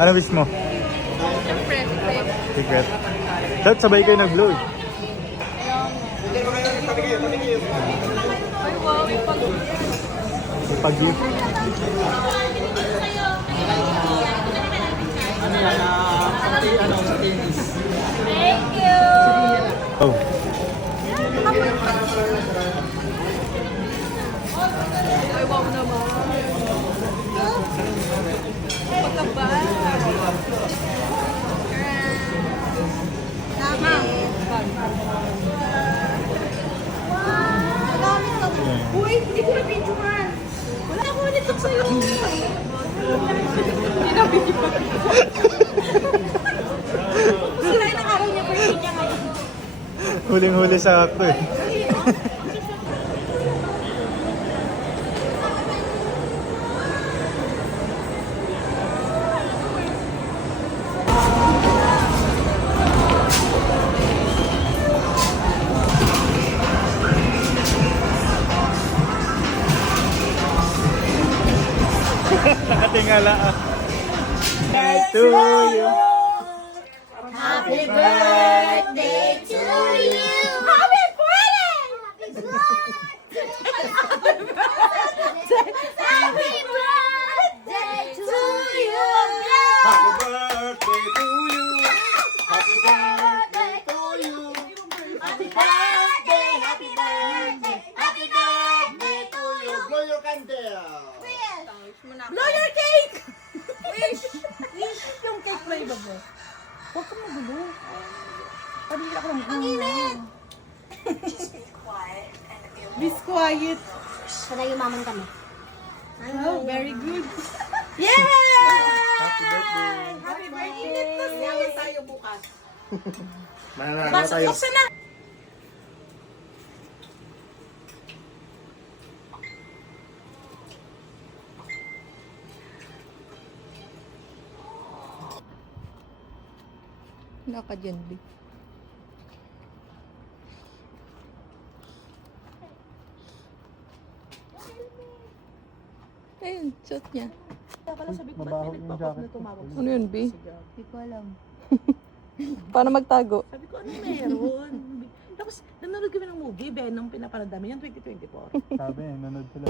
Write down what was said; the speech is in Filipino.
Ano wish mo? Siyempre, secret. Secret. Dapat sabay kayo nag-blow. Ay, wow, may pag... Pag-gift. Thank you! Oh. Ay, wow naman. Pagkaba. Uy, hindi ko na-videohan. Wala ako nito sa'yo. Hindi na-videohan. Sila yung araw niya, birthday niya ngayon. Huling-huli sa akto eh. Nakatingala ah. To you. Happy birthday to you. Happy birthday. Happy birthday to you. Happy birthday to you. Happy birthday to you. Happy birthday. Happy birthday. Happy birthday to you. Blow your candle. Blow your cake. Wish. Wish yung cake na iba mo. Huwag kang magulo. Pabili ako ng ang init. Be quiet. Sana yumaman kami. Oh, very good. Yeah! Happy birthday. Happy birthday! Init na siya tayo bukas. Mananalo tayo. Buksan na! Wala ka dyan, B. Ayun, suot niya. Kaya pala sabi ko, Mabaho ba't yung pinagpapap jacket na tumawag Ano yun, B? Hindi ko alam. Paano magtago? Sabi ko, ano meron? Tapos, nanonood kami ng movie, Venom, pinapanood namin yung 2024. Sabi eh, nanood sila.